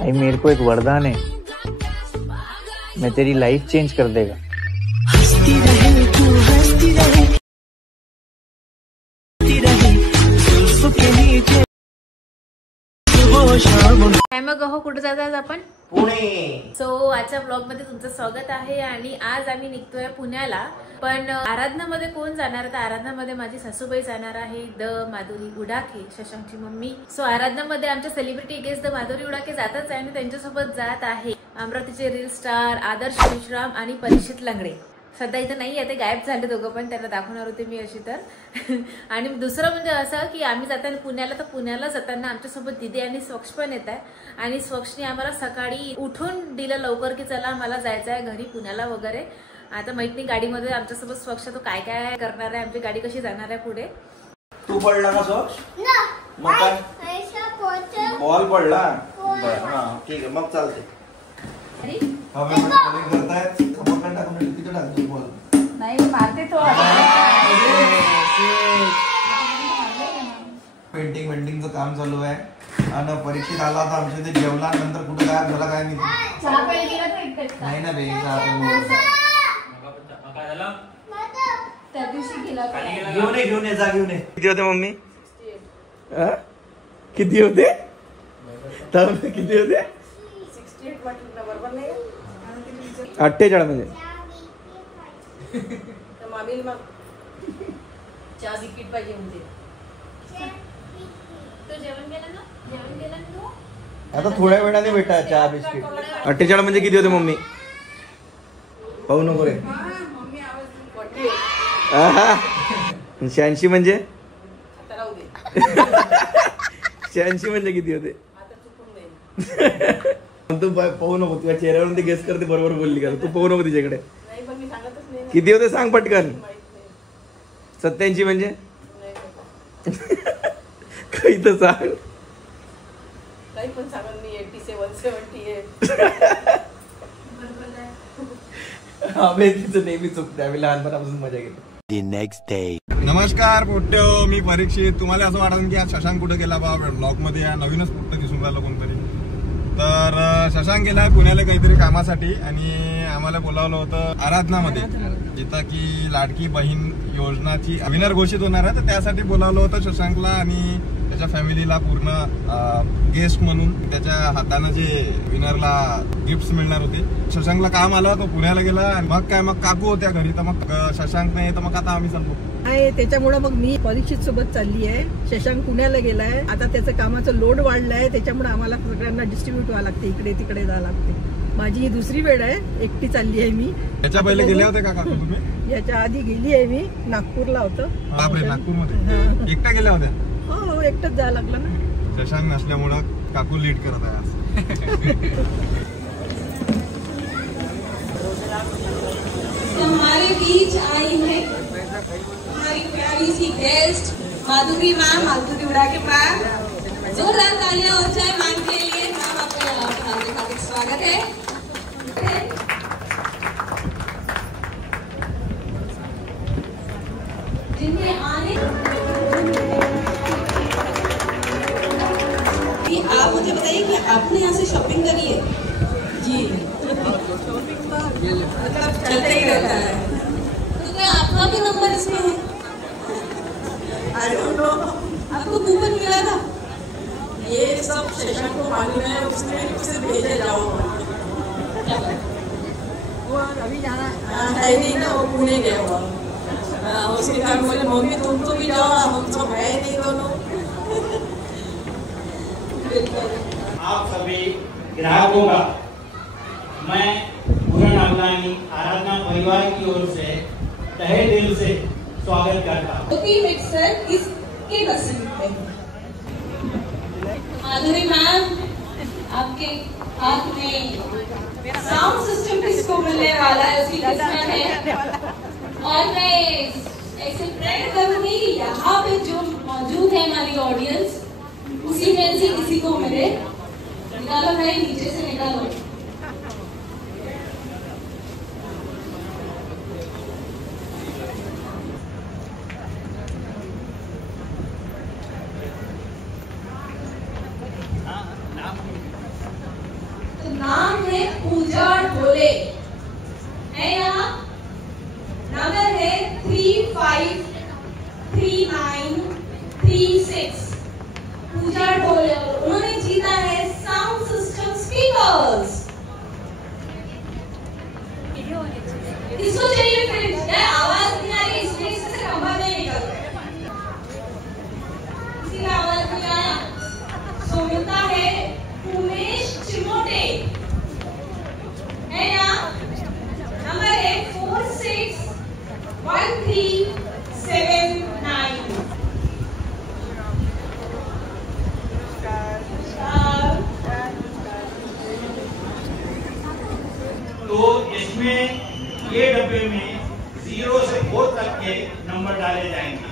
आई मेरे को एक वरदान है, मैं तेरी लाइफ चेंज कर देगा। हंसती रहे तू, हंसती रहे, हंसती रहे, जुल्फ के नीचे वो शाम। काय मग हो, कुठे जातात आपण? पुणे। सो आजच्या ब्लॉग मध्ये तुमचं स्वागत आहे आणि आज आम्ही निघतोय पुण्याला। पण आराधनामध्ये कोण जाणार? तर आराधनामध्ये माझी सासूबाई जाणार आहे, द माधुरी उडाके, शशांकची मम्मी। सो आराधनामध्ये आमच्या सेलिब्रिटी गेस्ट द माधुरी उडाके जातच आहे आणि त्यांच्यासोबत जात आहे अमरावतीचे रील स्टार आदर्श विश्राम आणि परीक्षित लंगडे। सध्या इथं नाही आहे, ते गायब झाले दोघं, पण त्यांना दाखवणार होते मी अशी तर। आणि दुसरं म्हणजे असं की आम्ही जाताना पुण्याला, तर पुण्याला जाताना आमच्यासोबत दिदी आणि स्वक्ष पण येत आहे आणि स्वक्षने आम्हाला सकाळी उठून दिलं लवकर की चला मला जायचं आहे घरी पुण्याला वगैरे। आता माहित नाही गाडीमध्ये आमच्यासोबत स्वक्ष तो काय काय करणार आहे, आमची गाडी कशी जाणार आहे पुढे। तू पडला का स्वक्ष? बॉल पडला? हा ठीक आहे, मग चालते। नाही मारते तो पेंटिंगचं काम चालू आहे आणि परीक्षेत आला होता आमच्या ते जेवला नंतर कुठे गायब झाला काय माहिती। नाही ना बे, त्या दिवशी गेला घेऊन ये जा, घेऊन ये। किती होते मम्मी? किती होते? किती होते? 48 म्हणजे चहा बिस्किट पाहिजे म्हणजे तो जेवण केलं ना, जेवण केलं ना तू? आता थोड्या वेळाने भेटा चहा बिस्किट। 48 म्हणजे किती होते मम्मी? पाहू नको रे। 86 म्हणजे 86 म्हणजे किती होते? तू पाहू नको, तुझ्या चेहऱ्यावरून ते गेस करते बरोबर बोलली का? तू पाहू नको तिच्याकडे। किती होते सांग पटकन। 87 म्हणजे काही तर सांग। काही पण सांगून मी 87, 78 आम्ही तिचं नेहमी चुकते, आम्ही लहानपणापासून मजा घेतो। नमस्कार पोट्यो, मी परीक्षित। तुम्हाला असं वाटतं की आज शशांक कुठे गेला बा ब्लॉग मध्ये, या नवीनच पोट्ट दिसून राहिलं कोणतरी। तर शशांक गेलाय पुण्याला काहीतरी कामासाठी आणि आम्हाला बोलावलं होतं आराधनामध्ये, जिथं की लाडकी बहीण योजनाची विनर घोषित होणार आहे, तर त्यासाठी बोलावलं होतं शशांकला आणि त्याच्या फॅमिलीला पूर्ण गेस्ट म्हणून। त्याच्या हाताने जे विनरला गिफ्ट्स मिळणार होते, शशांकला काम आलं, तो पुण्याला गेला। मग काय, मग काकू होत्या घरी, तर मग शशांक नाही, तर मग आता आम्ही चाललो आहे। त्याच्यामुळे मग मी परीक्षित सोबत चालली आहे। शशांक पुण्याला गेलाय, आता त्याचं कामाचं लोड वाढलाय, त्याच्यामुळे आम्हाला सगळ्यांना डिस्ट्रीब्यूट व्हावं लागते, इकडे तिकडे जावं लागते। माझी ही दुसरी वेळ आहे, एकटी चालली आहे मी। याच्या पहिले गेले होते का काकू तुम्ही? याच्या आधी गेली आहे मी, नागपूरला होतं। बापरे, नागपूरमध्ये एकट्या गेल्या होत्या? हो, एकटंच जावं लागलं ना। शशांक नसल्यामुळं काकू लीड करत आहे आज। हमारे बीच आई है हमारी प्यारी सी guest Madhuri ma'am, Madhuri Udake ma'am. जोरदार तालियां हो जाए मैम के लिए। मैम आपका हार्दिक स्वागत है। जिन्हें आने आप मुझे बताइए कि आपने यहाँ से शॉपिंग करी है? जी, चलता ही रहता है। तो क्या आपका भी नंबर इसमें है? आई डोंट नो, आपको कूपन मिला था? ये सब शशांक को मालूम है, उसने उसे भेजे जाओ। वो अभी जाना है नहीं ना, वो पुणे गया हुआ। उसके कारण बोले मम्मी तुम तो भी जाओ, हम सब है नहीं दोनों। आप सभी ग्राहकों का मैं पूर्ण अगलानी आराधना परिवार की ओर से तहे दिल से स्वागत करता हूँ। मिक्सर किसके पसंद है? माधुरी मैम, आपके हाथ में साउंड सिस्टम किसको मिलने वाला है, उसकी किस्मत है। और मैं ऐसे प्रेयर करूंगी कि यहाँ पे जो मौजूद है हमारी ऑडियंस, उसी में से किसी को मिले। निकालो भाई, नीचे से निकालो। है पूजा ढोले, है यहाँ। नंबर है 353936, पूजा ढोले। उन्होंने जीता है साउंड सिस्टम स्पीकर्स। इसको चाहिए फ्रिज, आवाज नहीं आ रही इसलिए इससे खंभा नहीं निकल रहा, इसीलिए आवाज नहीं आया। सो मिलता है उमेश चिमोटे, है ना। नंबर है 461379। तो इसमें ये डब्बे में 0 से 4 तक के नंबर डाले जाएंगे,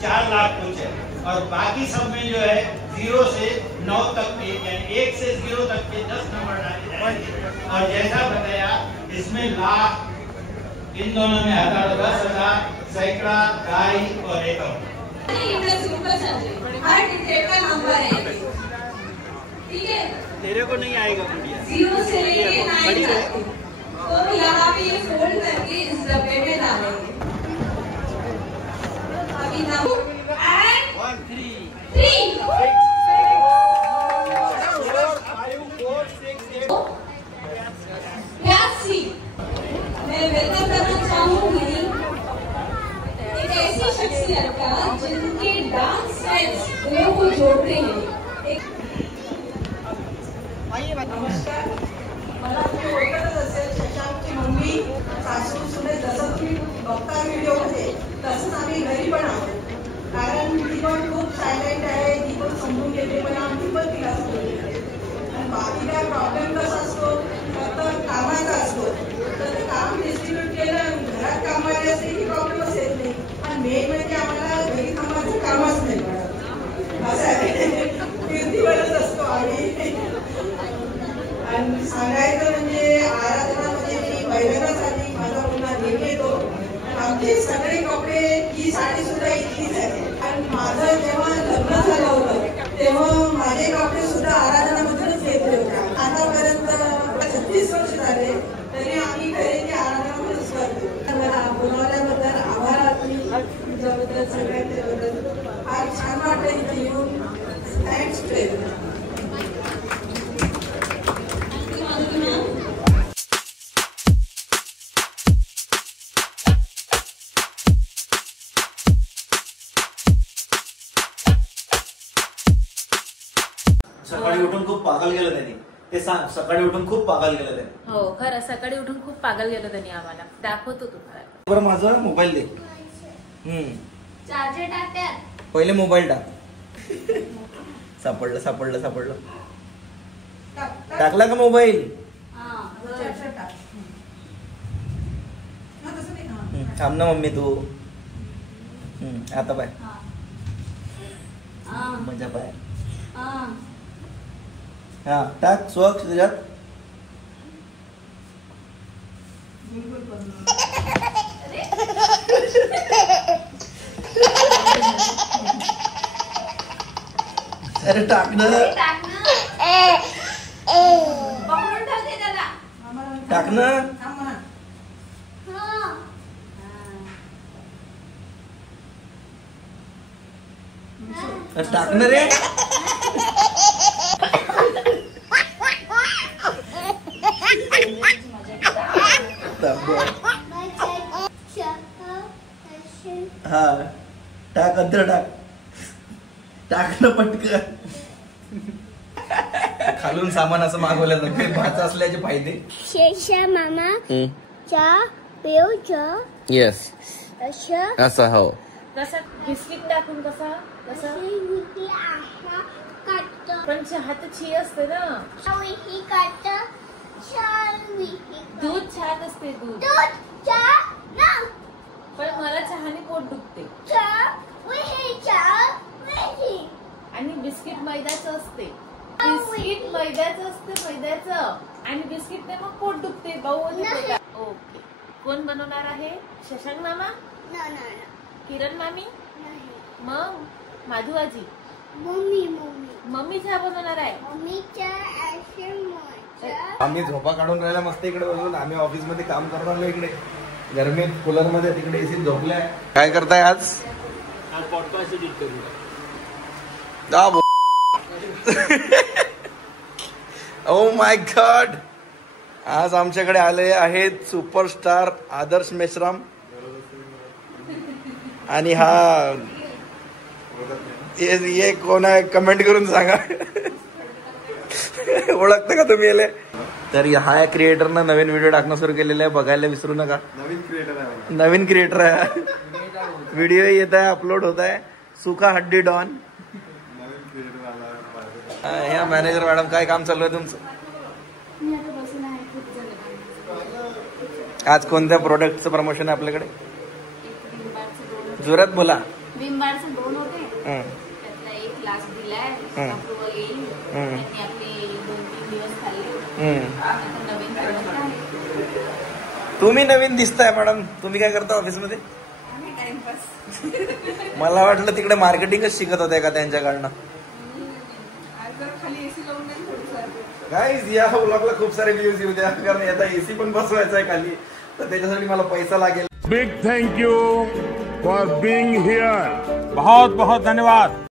4 लाख कुछ है। और बाकी सब में जो है 0 से 9 तक के, यानी 1 से 0 तक के 10 नंबर डाले जाएंगे। और जैसा बताया इसमें लाख, इन दोनों में 1000, 10,000, सैकड़ा, ढाई और एकम। हर टिकट का नंबर है, ठीक है। तेरे को नहीं आएगा गुड़िया। 0 से लेके 9 तक, तो यहाँ पे ये फोल्ड करके इस डब्बे में डालेंगे। अभी नाम एंड 1 3 3 82। मैं वेलकम करना चाहूंगी एक ऐसी शख्सियत का जिनके डांस सेंस लोगों को जोड़ते हैं। नमस्कार, मला तुम्ही ओळखतच असेल शशांकची मम्मी, सासू सुने, जसं तुम्ही बघता व्हिडिओमध्ये तसंच आम्ही घरी पण आहोत. कारण ती पण खूप सायलेंट आहे, ती पण समजून घेते, पण आम्ही पण तिला समजून घेते. आणि बाकी काय प्रॉब्लेम कसा असतो, फक्त कामाचा असतो. तर ते काम डिस्ट्रीब्यूट केलं, घरात कामाला असते की प्रॉब्लेमच येत नाही. पण मेन म्हणजे आम्हाला घरी कामाचं कामच नाही पडत, असं आहे. कीर्तीवरच असतो आम्ही. आणि सांगायचं म्हणजे आराधनामध्ये मी पहिल्यांदासाठी माझा मुलगा नेहमी येतो. आमचे सगळे कपडे, ही साडी सुद्धा इतकीच आहे. आणि माझं जेव्हा लग्न झालं होतं तेव्हा माझे कपडे सुद्धा आराधनामधूनच घेतले होते. आतापर्यंत 36 वर्ष झाले तरी आम्ही खरेदी आराधनामध्येच करतो. मला बोलावल्याबद्दल आभार. तुझ्याबद्दल सगळ्यांच्याबद्दल फार छान वाटलं इथे येऊन. Thanks to everyone. सकाळी उठून खूप पागल गेलं त्यांनी. ते सांग, सकाळी उठून खूप पागल गेलं त्यांनी. हो खरं, सकाळी उठून खूप पागल गेलो त्यांनी आम्हाला. दाखवतो तुम्हाला. बरं माझा मोबाईल दे. चार्जर टाकत्यात. पहिले मोबाईल टाक. सापडलं सापडलं सापडलं. टाकला का मोबाईल? थांब ना मम्मी तू. आता पाय मजा पाय. हा टाक स्वच्छ त्याच्यात. अरे टाक ना. पकडून ठेवते त्याला. टाक ना. टाक ना रे. हा टाक, अंतर टाक. टाक ना पटकन. खालून सामान असं मागवलं जातं. भाचा असल्याचे फायदे. शेषा मामा चा पेव चा. येस असं हो. कसं बिस्किट टाकून कसा कसा पण चहा तर छी असते ना. दूध छान असते. दूध पण मला चहाने पोट दुखते. आणि बिस्किट मैद्याचं असते. बिस्किट मैद्याचं असते, मैद्याचं. आणि बिस्किटने मग पोट दुखते. भाऊ ओके. कोण बनवणार आहे? शशांक मामा, किरण मामी, मग माधू आजी, मम्मी चहा बनवणार आहे. आम्ही झोपा काढून राहिला मस्त इकडे बसून. आम्ही ऑफिस मध्ये काम करत आलो इकडे गरमीत कूलर मध्ये, तिकडे एसी झोपल्या. काय करताय आज? पॉडकास्ट एडिट करू. ओ माय गॉड, आज आमच्याकडे आले आहेत सुपरस्टार आदर्श मेश्राम. आणि हा ये कोण आहे कमेंट करून सांगा. ओळखता का तुम्ही याले? तर ह्या क्रिएटरनं नवीन व्हिडिओ टाकणं सुरू केलेलं आहे, बघायला विसरू नका. नवीन क्रिएटर आहे. व्हिडिओ येत आहे, अपलोड होत आहे. सुका हड्डी डॉन. ह्या मॅनेजर मॅडम, काय काम चालू आहे तुमचं? आज कोणत्या प्रोडक्टचं प्रमोशन आहे आपल्याकडे? जोरात बोला. विमबारचे 2 होते, त्यातला एक लास्ट दिलाय, अप्रूव्हल येईल. त्यांनी आपले 2-3 दिवस खाल्ले. आता नवीन प्रोडक्ट आहे. तुम्ही नवीन दिसताय मॅडम. तुम्ही काय करता ऑफिसमध्ये? आम्ही टाइमपास. मला वाटलं तिकडे मार्केटिंगच शिकत होते का त्यांच्याकडनं. गाईज, या व्लॉगला खूप सारे व्ह्यूज येऊ द्या, कारण आता एसी पण बसवायचा आहे खाली, तर त्याच्यासाठी मला पैसा लागेल. Big thank you for being here. बहुत बहुत धन्यवाद.